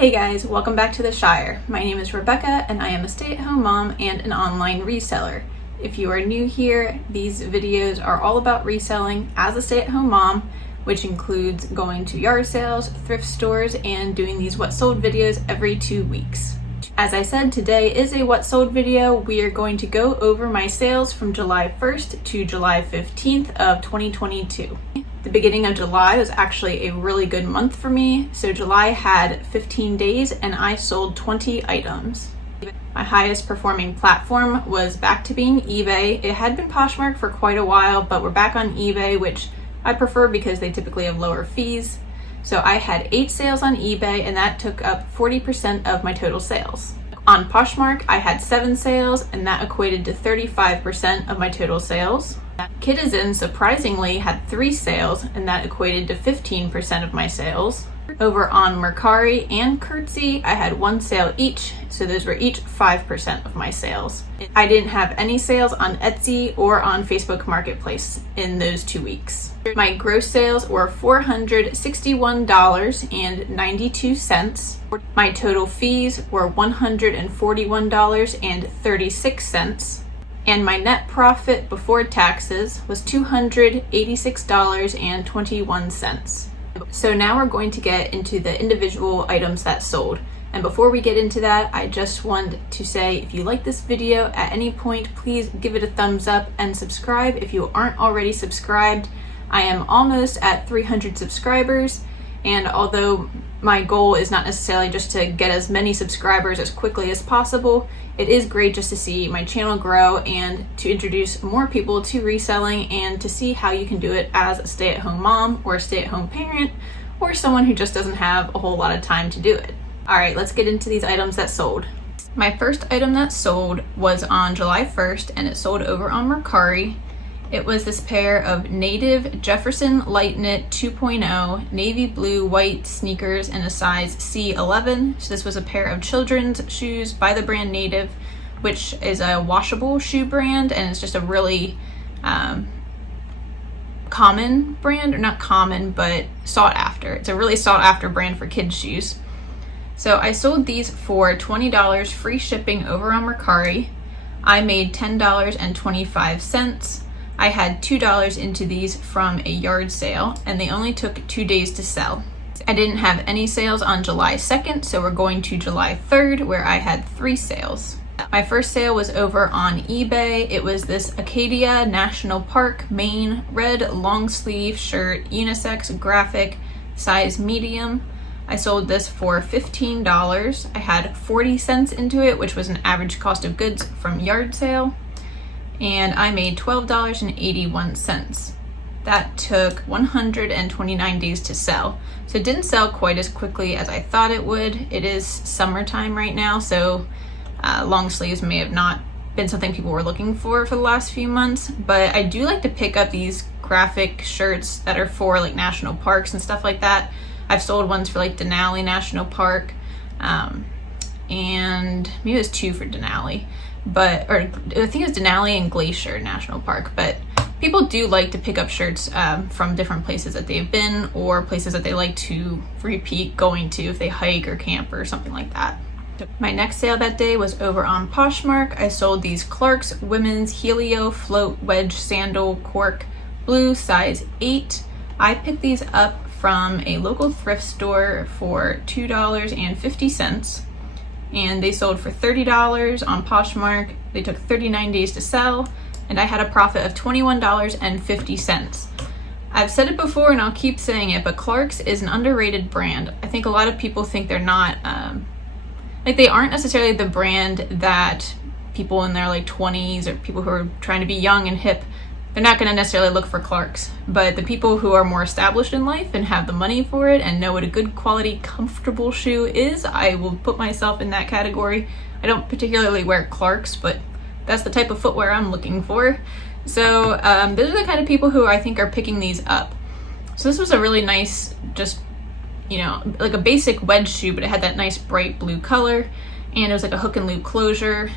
Hey guys, welcome back to the Shire. My name is Rebecca and I am a stay-at-home mom and an online reseller. If you are new here, these videos are all about reselling as a stay-at-home mom, which includes going to yard sales, thrift stores, and doing these what sold videos every 2 weeks. As I said, today is a what sold video. We are going to go over my sales from July 1st to July 15th of 2022. The beginning of July was actually a really good month for me. So July had 15 days and I sold 20 items. My highest performing platform was back to being eBay. It had been Poshmark for quite a while, but we're back on eBay, which I prefer because they typically have lower fees. So I had 8 sales on eBay and that took up 40% of my total sales. On Poshmark, I had 7 sales and that equated to 35% of my total sales. Kidizen surprisingly had 3 sales and that equated to 15% of my sales. Over on Mercari and Curtsy, I had 1 sale each, so those were each 5% of my sales. I didn't have any sales on Etsy or on Facebook Marketplace in those 2 weeks. My gross sales were $461.92. My total fees were $141.36. And my net profit before taxes was $286.21. So now we're going to get into the individual items that sold. And before we get into that, I just want to say if you like this video at any point, please give it a thumbs up and subscribe if you aren't already subscribed. I am almost at 300 subscribers, and although my goal is not necessarily just to get as many subscribers as quickly as possible, it is great just to see my channel grow and to introduce more people to reselling and to see how you can do it as a stay-at-home mom or a stay-at-home parent or someone who just doesn't have a whole lot of time to do it. All right, let's get into these items that sold. My first item that sold was on July 1st and it sold over on Mercari. It was this pair of native Jefferson Light Knit 2.0 navy blue white sneakers in a size C11. So this was a pair of children's shoes by the brand Native, which is a washable shoe brand, and it's just a really common brand, or not common, but sought after. It's a really sought after brand for kids' shoes. So I sold these for $20 free shipping over on Mercari. I made $10.25. I had $2 into these from a yard sale and they only took 2 days to sell. I didn't have any sales on July 2nd, so we're going to July 3rd where I had 3 sales. My first sale was over on eBay. It was this Acadia National Park, Maine, red long sleeve shirt, unisex graphic, size medium. I sold this for $15. I had 40 cents into it, which was an average cost of goods from yard sale. And I made $12.81. That took 129 days to sell. So it didn't sell quite as quickly as I thought it would. It is summertime right now, so long sleeves may have not been something people were looking for the last few months, but I do like to pick up these graphic shirts that are for like national parks and stuff like that. I've sold ones for like Denali National Park, and maybe it was 2 for Denali. Or I think it was Denali and Glacier National Park, but people do like to pick up shirts from different places that they've been or places that they like to repeat going to if they hike or camp or something like that. My next sale that day was over on Poshmark. I sold these Clarks women's Helio float wedge sandal cork blue size 8. I picked these up from a local thrift store for $2.50. And they sold for $30 on Poshmark. They took 39 days to sell, and I had a profit of $21.50. I've said it before and I'll keep saying it, but Clarks is an underrated brand. I think a lot of people think they're not, they aren't necessarily the brand that people in their like 20s or people who are trying to be young and hip, they're not going to necessarily look for Clarks. But the people who are more established in life and have the money for it and know what a good quality, comfortable shoe is, I will put myself in that category. I don't particularly wear Clarks, but that's the type of footwear I'm looking for. So those are the kind of people who I think are picking these up. So this was a really nice, just, like a basic wedge shoe, but it had that nice bright blue color, and it was like a hook and loop closure.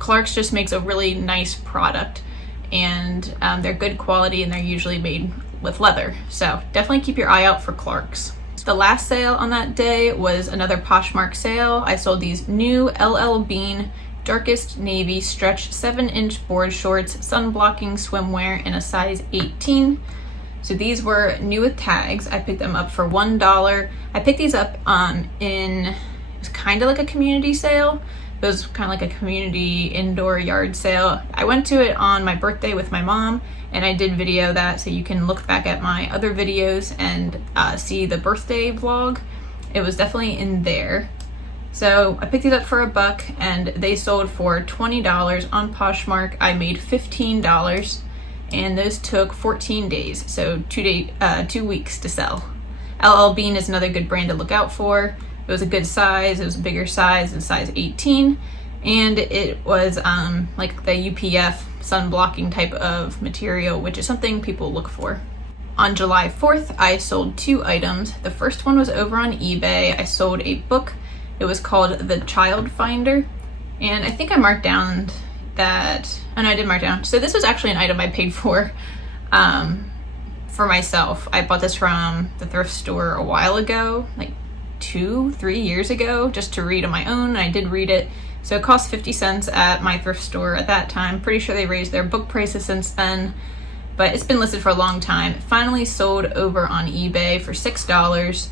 Clarks just makes a really nice product. And they're good quality and they're usually made with leather. So definitely keep your eye out for Clarks. The last sale on that day was another Poshmark sale. I sold these new LL Bean darkest navy stretch 7-inch board shorts, sun-blocking swimwear in a size 18. So these were new with tags. I picked them up for $1. I picked these up it was kind of like a community sale. It was kind of like a community indoor yard sale. I went to it on my birthday with my mom, and I did video that, so you can look back at my other videos and see the birthday vlog. It was definitely in there. So I picked these up for $1 and they sold for $20 on Poshmark. I made $15 and those took 14 days, so 2 weeks to sell. LL Bean is another good brand to look out for. It was a good size, it was a bigger size, size 18, and it was like the UPF sun blocking type of material, which is something people look for. On July 4th, I sold 2 items. The first one was over on eBay. I sold a book. It was called The Child Finder, and I think I marked down that, and I did mark down. So this was actually an item I paid for myself. I bought this from the thrift store a while ago, like 2-3 years ago, just to read on my own. I did read it. So it cost 50 cents at my thrift store at that time. Pretty sure they raised their book prices since then, but it's been listed for a long time. It finally sold over on eBay for $6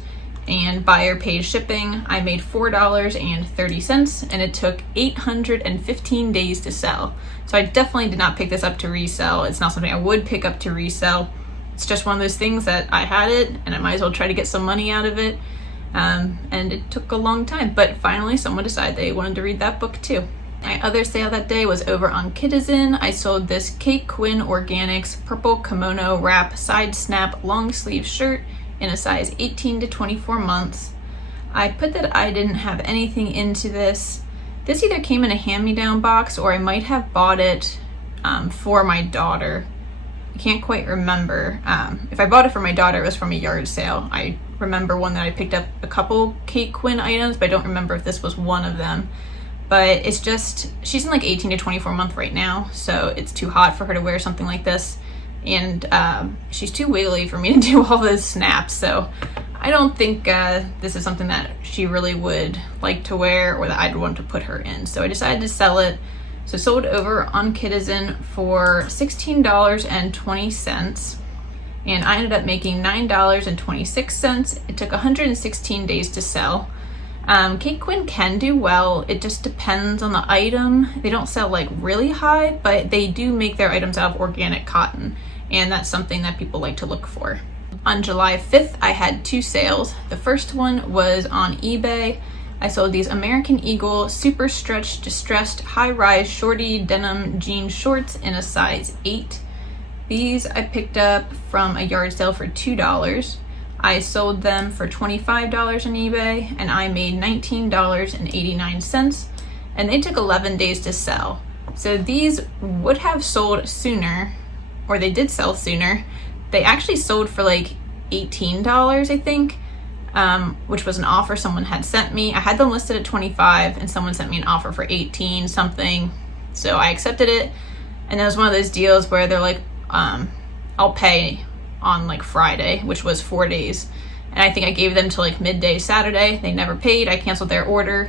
and buyer paid shipping. I made $4.30 and it took 815 days to sell. So I definitely did not pick this up to resell. It's not something I would pick up to resell. It's just one of those things that I had it and I might as well try to get some money out of it. And it took a long time, but finally someone decided they wanted to read that book too. My other sale that day was over on Kidizen. I sold this Kate Quinn Organics purple kimono wrap side snap long sleeve shirt in a size 18 to 24 months. I put that I didn't have anything into this. This either came in a hand-me-down box or I might have bought it for my daughter. I can't quite remember. If I bought it for my daughter, it was from a yard sale. I remember one that I picked up a couple Kate Quinn items, but I don't remember if this was one of them. But it's just, she's in like 18 to 24 month right now, so it's too hot for her to wear something like this. And she's too wiggly for me to do all those snaps, so I don't think this is something that she really would like to wear or that I'd want to put her in. So I decided to sell it. So sold over on Kidizen for $16.20. And I ended up making $9.26. It took 116 days to sell. Kate Quinn can do well. It just depends on the item. They don't sell like really high, but they do make their items out of organic cotton. And that's something that people like to look for. On July 5th, I had 2 sales. The first one was on eBay. I sold these American Eagle super stretch distressed high-rise shorty denim jean shorts in a size 8. These I picked up from a yard sale for $2. I sold them for $25 on eBay and I made $19.89, and they took 11 days to sell. So these would have sold sooner, or they did sell sooner. They actually sold for like $18, I think, which was an offer someone had sent me. I had them listed at $25 and someone sent me an offer for $18 something. So I accepted it, and it was one of those deals where they're like, I'll pay on like Friday, which was 4 days. And I think I gave them till like midday Saturday. They never paid. I canceled their order.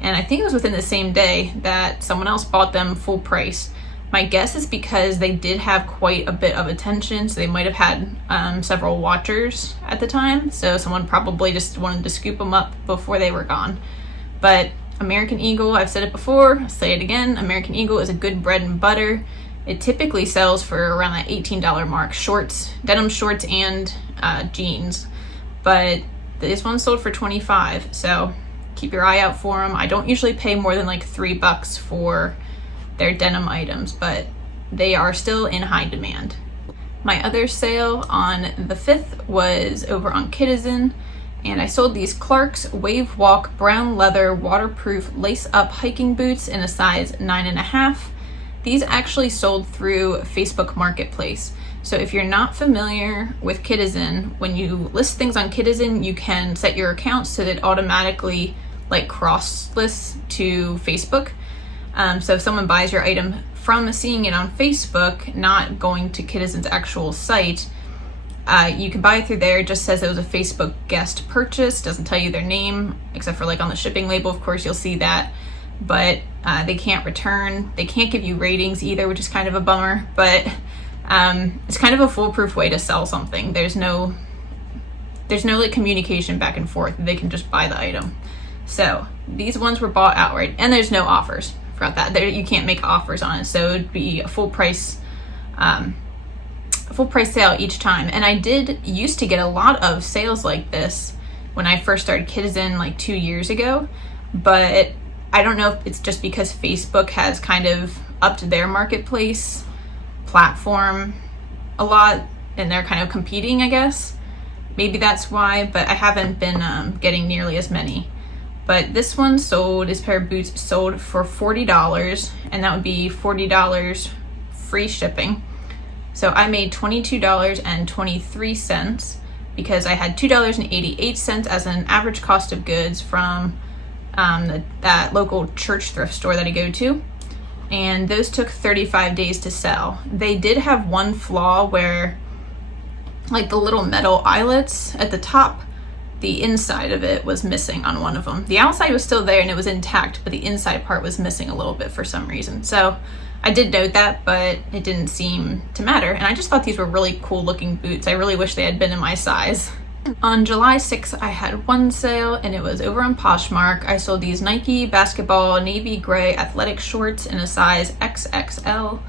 And I think it was within the same day that someone else bought them full price. My guess is because they did have quite a bit of attention, so they might have had several watchers at the time. So someone probably just wanted to scoop them up before they were gone. But American Eagle, I've said it before, I'll say it again, American Eagle is a good bread and butter. It typically sells for around that $18 mark, shorts, denim shorts and jeans. But this one sold for $25, so keep your eye out for them. I don't usually pay more than like $3 for their denim items, but they are still in high demand. My other sale on the 5th was over on Kidizen, and I sold these Clark's Wave Walk brown leather waterproof lace-up hiking boots in a size 9.5. These actually sold through Facebook Marketplace. So if you're not familiar with Kidizen, when you list things on Kidizen, you can set your account so that it automatically like cross lists to Facebook. So if someone buys your item from seeing it on Facebook, not going to Kidizen's actual site, You can buy through there. It just says it was a Facebook guest purchase. Doesn't tell you their name, except for like on the shipping label, of course, you'll see that. But they can't return. They can't give you ratings either, which is kind of a bummer. But it's kind of a foolproof way to sell something. There's no like communication back and forth. They can just buy the item. So these ones were bought outright, and there's no offers. Forgot that. You can't make offers on it, so it'd be a full price sale each time. And I did used to get a lot of sales like this when I first started Kidizen like 2 years ago, but I don't know if it's just because Facebook has kind of upped their marketplace platform a lot and they're kind of competing, I guess. Maybe that's why, but I haven't been getting nearly as many. But this one sold, this pair of boots sold for $40, and that would be $40 free shipping. So I made $22.23 because I had $2.88 as an average cost of goods from that local church thrift store that I go to. And those took 35 days to sell. They did have one flaw where like the little metal eyelets at the top, the inside of it was missing on one of them. The outside was still there and it was intact, but the inside part was missing a little bit for some reason. So I did note that, but it didn't seem to matter. And I just thought these were really cool looking boots. I really wish they had been in my size. On July 6th, I had one sale and it was over on Poshmark. I sold these Nike basketball navy gray athletic shorts in a size XXL.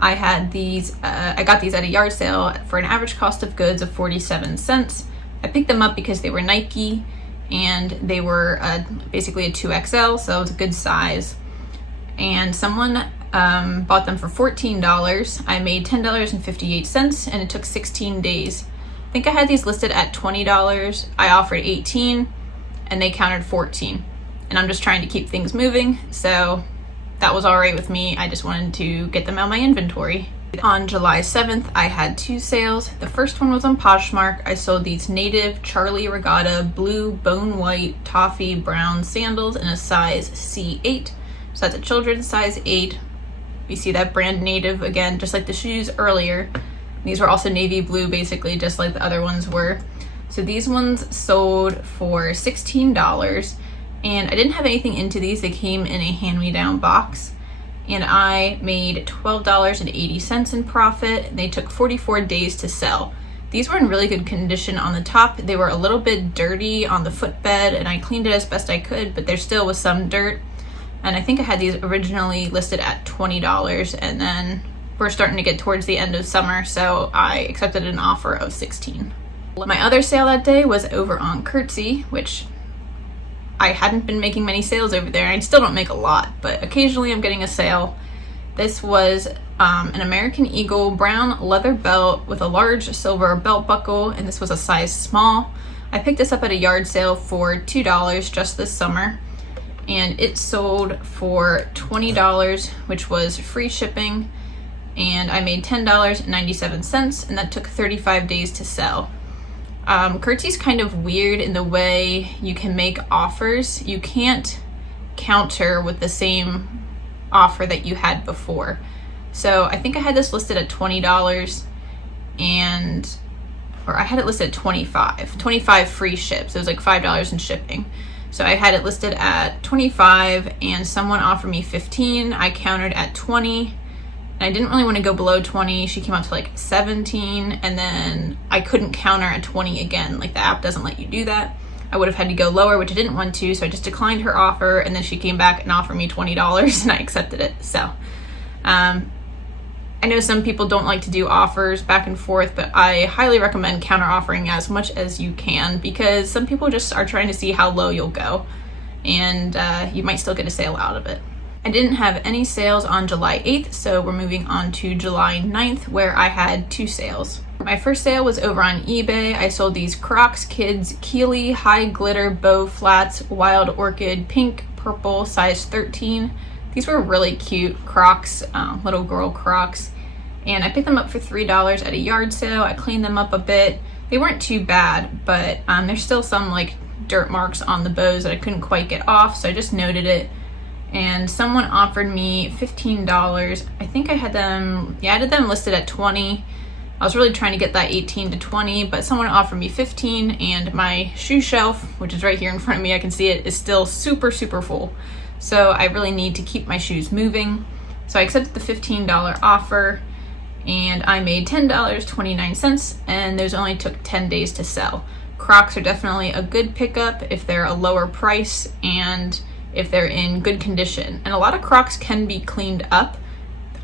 I had these, I got these at a yard sale for an average cost of goods of 47 cents. I picked them up because they were Nike and they were basically a 2XL, so it was a good size. And someone bought them for $14. I made $10.58 and it took 16 days. I think I had these listed at $20. I offered 18 and they countered 14. And I'm just trying to keep things moving, so that was all right with me. I just wanted to get them out of my inventory. On July 7th, I had two sales. The first one was on Poshmark. I sold these native Charlie Regatta blue bone white toffee brown sandals in a size C8. So that's a children's size 8. You see that brand native again, just like the shoes earlier. These were also navy blue, basically just like the other ones were. So these ones sold for $16, and I didn't have anything into these. They came in a hand-me-down box, and I made $12.80 in profit. They took 44 days to sell. These were in really good condition on the top. They were a little bit dirty on the footbed, and I cleaned it as best I could, but there still was some dirt. And I think I had these originally listed at $20, and then we're starting to get towards the end of summer, so I accepted an offer of $16. My other sale that day was over on Curtsy, which I hadn't been making many sales over there. I still don't make a lot, but occasionally I'm getting a sale. This was an American Eagle brown leather belt with a large silver belt buckle, and this was a size small. I picked this up at a yard sale for $2 just this summer, and it sold for $20, which was free shipping, and I made $10.97, and that took 35 days to sell. Curtsy's kind of weird in the way you can make offers. You can't counter with the same offer that you had before. So I think I had this listed at $20, or I had it listed at $25 free ship, so it was like $5 in shipping. So I had it listed at $25 and someone offered me $15. I countered at $20. And I didn't really want to go below 20. She came up to like 17, and then I couldn't counter at 20 again. Like the app doesn't let you do that. I would have had to go lower, which I didn't want to, so I just declined her offer, and then she came back and offered me $20 and I accepted it. So I know some people don't like to do offers back and forth, but I highly recommend counter offering as much as you can, because some people just are trying to see how low you'll go, and you might still get a sale out of it. I didn't have any sales on July 8th, so we're moving on to July 9th, where I had two sales. My first sale was over on eBay. I sold these Crocs Kids Keely High Glitter Bow Flats Wild Orchid Pink Purple size 13. These were really cute Crocs, little girl Crocs, and I picked them up for $3 at a yard sale. I cleaned them up a bit. They weren't too bad, but there's still some like dirt marks on the bows that I couldn't quite get off, so I just noted it. And someone offered me $15. I think I had them listed at $20, I was really trying to get that 18 to 20, but someone offered me 15, and my shoe shelf, which is right here in front of me, I can see it, is still super, super full. So I really need to keep my shoes moving. So I accepted the $15 offer, and I made $10.29, and those only took 10 days to sell. Crocs are definitely a good pickup if they're a lower price and if they're in good condition. And a lot of Crocs can be cleaned up.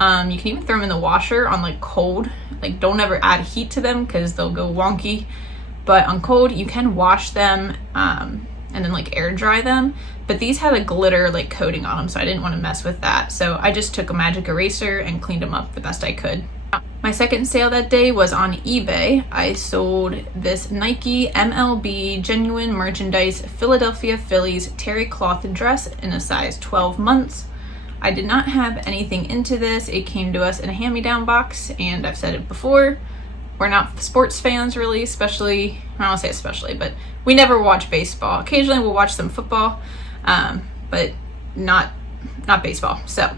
You can even throw them in the washer on like cold. Like, don't ever add heat to them because they'll go wonky. But on cold, you can wash them and then like air dry them. But these had a glitter like coating on them, so I didn't want to mess with that. So I just took a magic eraser and cleaned them up the best I could. My second sale that day was on eBay. I sold this Nike MLB Genuine Merchandise Philadelphia Phillies terry cloth dress in a size 12 months. I did not have anything into this. It came to us in a hand-me-down box, and I've said it before, we're not sports fans really, especially, I don't say especially, but we never watch baseball. Occasionally we'll watch some football, but not baseball. So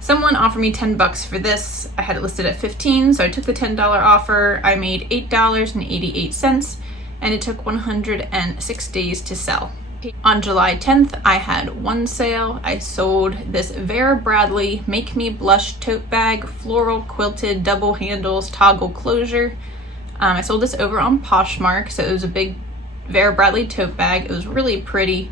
someone offered me 10 bucks for this. I had it listed at 15, so I took the $10 offer. I made $8.88, and it took 106 days to sell. On July 10th, I had one sale. I sold this Vera Bradley Make Me Blush tote bag, floral quilted double handles toggle closure. I sold this over on Poshmark, so it was a big Vera Bradley tote bag. It was really pretty,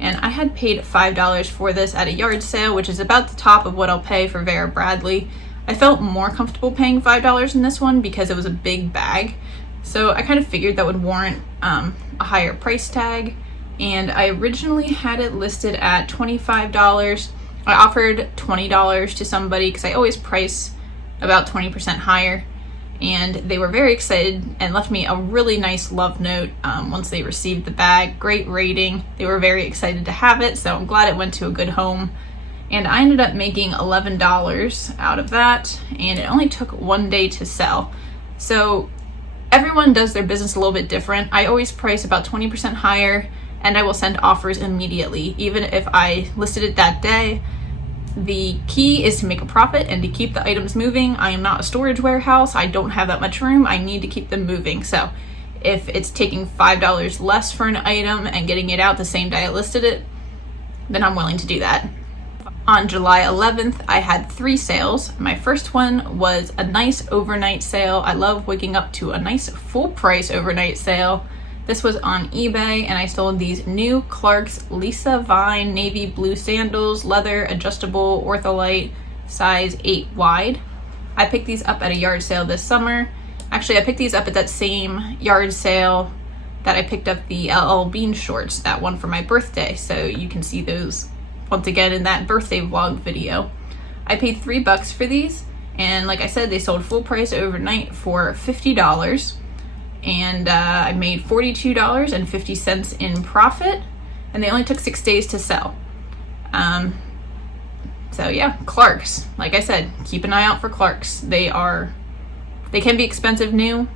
and I had paid $5 for this at a yard sale, which is about the top of what I'll pay for Vera Bradley. I felt more comfortable paying $5 in this one because it was a big bag, so I kind of figured that would warrant a higher price tag. And I originally had it listed at $25. I offered $20 to somebody because I always price about 20% higher, and they were very excited and left me a really nice love note once they received the bag. Great rating. They were very excited to have it, so I'm glad it went to a good home. And I ended up making $11 out of that, and it only took 1 day to sell. So everyone does their business a little bit different. I always price about 20% higher, and I will send offers immediately, even if I listed it that day. The key is to make a profit and to keep the items moving. I am not a storage warehouse. I don't have that much room. I need to keep them moving. So if it's taking $5 less for an item and getting it out the same day I listed it, then I'm willing to do that. On July 11th, I had 3 sales. My first one was a nice overnight sale. I love waking up to a nice full price overnight sale. This was on eBay, and I sold these new Clarks Lisa Vine navy blue sandals, leather, adjustable, ortholite, size 8 wide. I picked these up at a yard sale this summer. Actually, I picked these up at that same yard sale that I picked up the LL Bean shorts, that one for my birthday. So you can see those once again in that birthday vlog video. I paid $3 for these, and like I said, they sold full price overnight for $50. And I made $42.50 in profit, and they only took 6 days to sell. So yeah, Clarks. Like I said, keep an eye out for Clarks. They can be expensive new.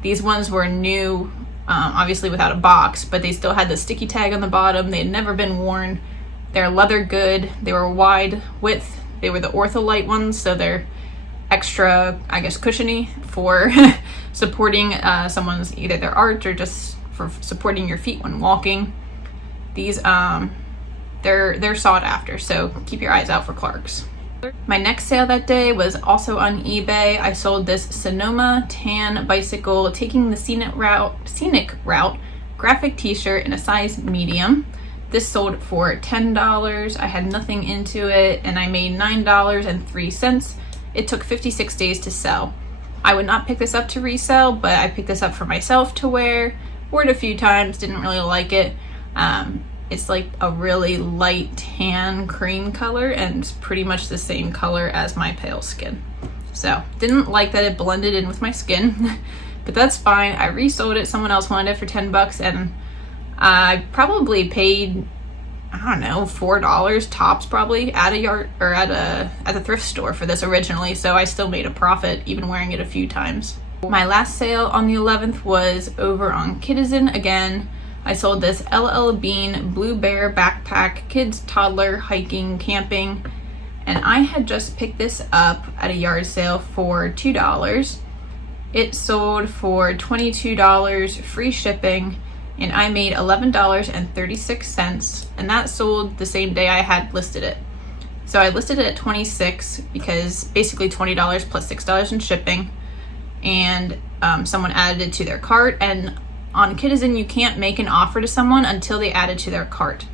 These ones were new, obviously without a box, but they still had the sticky tag on the bottom. They had never been worn. They're leather good. They were wide width. They were the ortholite ones, so they're extra, I guess, cushiony for supporting someone's, either their art or just for supporting your feet when walking. These they're sought after, so keep your eyes out for Clarks. My next sale that day was also on eBay. I sold this Sonoma tan bicycle taking the scenic route graphic t-shirt in a size medium. This sold for $10. I had nothing into it, and I made $9.03. It took 56 days to sell. I would not pick this up to resell, but I picked this up for myself to wear. Wore it a few times, didn't really like it. It's like a really light tan cream color, and it's pretty much the same color as my pale skin. So didn't like that it blended in with my skin, but that's fine. I resold it. Someone else wanted it for $10, and I probably paid, I don't know, $4 tops probably at a yard or at the thrift store for this originally, so I still made a profit even wearing it a few times. My last sale on the 11th was over on Kidizen again. I sold this LL Bean Blue Bear backpack, kids, toddler, hiking, camping, and I had just picked this up at a yard sale for $2. It sold for $22 free shipping, and I made $11.36, and that sold the same day I had listed it. So I listed it at $26 because basically $20 plus $6 in shipping, and someone added it to their cart. And on Kidizen, you can't make an offer to someone until they add it to their cart.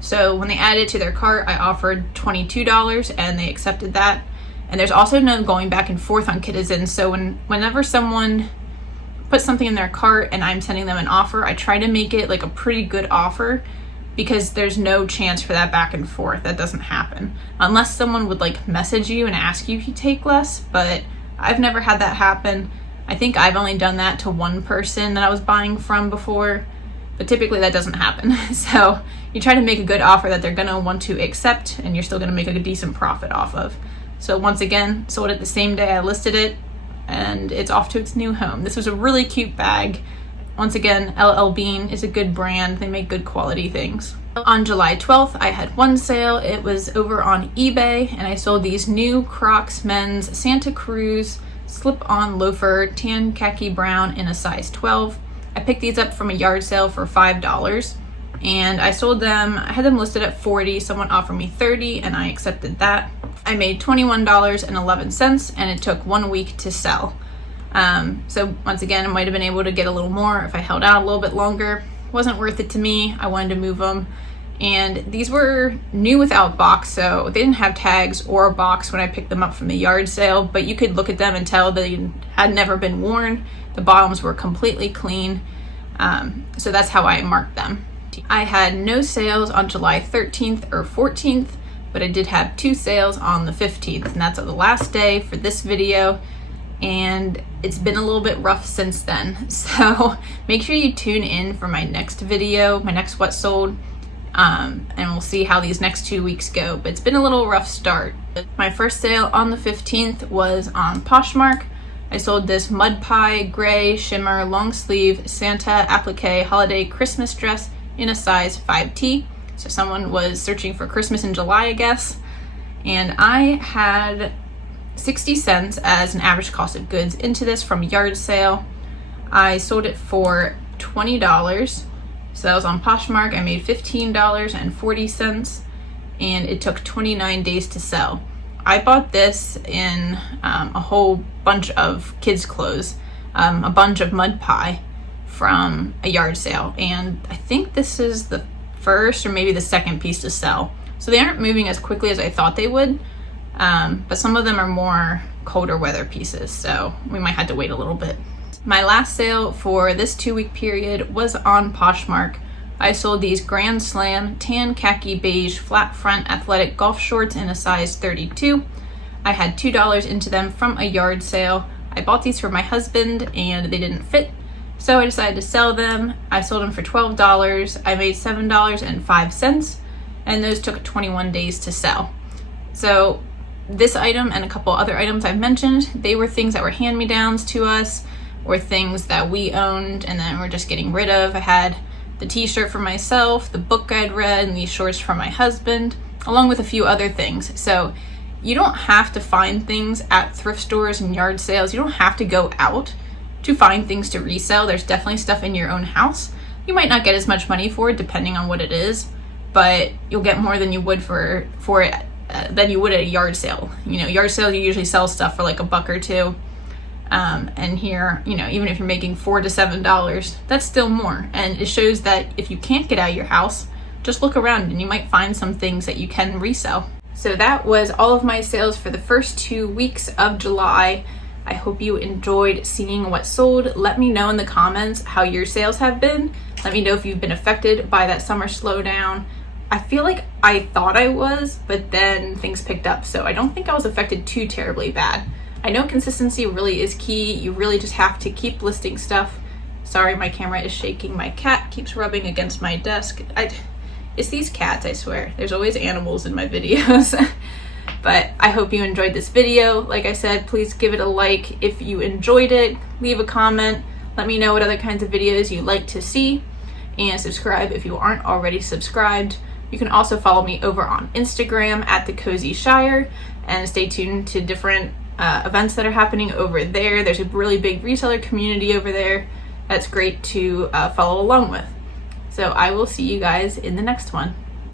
So when they added it to their cart, I offered $22 and they accepted that. And there's also no going back and forth on Kidizen. So whenever someone puts something in their cart and I'm sending them an offer, I try to make it like a pretty good offer, because there's no chance for that back and forth. That doesn't happen unless someone would like message you and ask you if you take less, but I've never had that happen. I think I've only done that to one person that I was buying from before, but typically that doesn't happen. So you try to make a good offer that they're gonna want to accept and you're still gonna make a decent profit off of. So once again, sold it the same day I listed it, and it's off to its new home. This was a really cute bag. Once again, LL Bean is a good brand. They make good quality things. On July 12th, I had one sale. It was over on eBay, and I sold these new Crocs men's Santa Cruz slip-on loafer, tan khaki brown in a size 12. I picked these up from a yard sale for $5, and I sold them. I had them listed at $40. Someone offered me $30, and I accepted that. I made $21.11, and it took 1 week to sell. So once again, I might have been able to get a little more if I held out a little bit longer. Wasn't worth it to me. I wanted to move them. And these were new without box, so they didn't have tags or a box when I picked them up from the yard sale, but you could look at them and tell they had never been worn. The bottoms were completely clean. So that's how I marked them. I had no sales on July 13th or 14th, but I did have 2 sales on the 15th, and that's the last day for this video. And it's been a little bit rough since then. So make sure you tune in for my next video, my next what sold, and we'll see how these next 2 weeks go. But it's been a little rough start. My first sale on the 15th was on Poshmark. I sold this mud pie, gray, shimmer, long sleeve, Santa applique holiday Christmas dress in a size 5T. So someone was searching for Christmas in July, I guess. And I had 60 cents as an average cost of goods into this from a yard sale. I sold it for $20. So that was on Poshmark. I made $15.40, and it took 29 days to sell. I bought this in a whole bunch of kids' clothes, a bunch of mud pie from a yard sale, and I think this is the first or maybe the second piece to sell. So they aren't moving as quickly as I thought they would, but some of them are more colder weather pieces, so we might have to wait a little bit. My last sale for this 2-week period was on Poshmark. I sold these Grand Slam tan khaki beige flat front athletic golf shorts in a size 32. I had $2 into them from a yard sale. I bought these for my husband and they didn't fit, so I decided to sell them. I sold them for $12. I made $7.05, and those took 21 days to sell. So this item and a couple other items I've mentioned, they were things that were hand-me-downs to us, or things that we owned and then we're just getting rid of. I had the t-shirt for myself, the book I'd read, and these shorts for my husband, along with a few other things. So you don't have to find things at thrift stores and yard sales. You don't have to go out to find things to resell. There's definitely stuff in your own house. You might not get as much money for it depending on what it is, but you'll get more than you would for it than you would at a yard sale. You know, yard sale, you usually sell stuff for like $1 or $2. And here, you know, even if you're making $4 to $7, that's still more. And it shows that if you can't get out of your house, just look around and you might find some things that you can resell. So that was all of my sales for the first 2 weeks of July. I hope you enjoyed seeing what sold. Let me know in the comments how your sales have been. Let me know if you've been affected by that summer slowdown. I feel like I thought I was, but then things picked up. So I don't think I was affected too terribly bad. I know consistency really is key. You really just have to keep listing stuff. Sorry, my camera is shaking. My cat keeps rubbing against my desk. It's these cats, I swear. There's always animals in my videos. But I hope you enjoyed this video. Like I said, please give it a like if you enjoyed it. Leave a comment. Let me know what other kinds of videos you'd like to see. And subscribe if you aren't already subscribed. You can also follow me over on Instagram at TheCozyShire, and stay tuned to different events that are happening over there. There's a really big reseller community over there that's great to follow along with. So I will see you guys in the next one.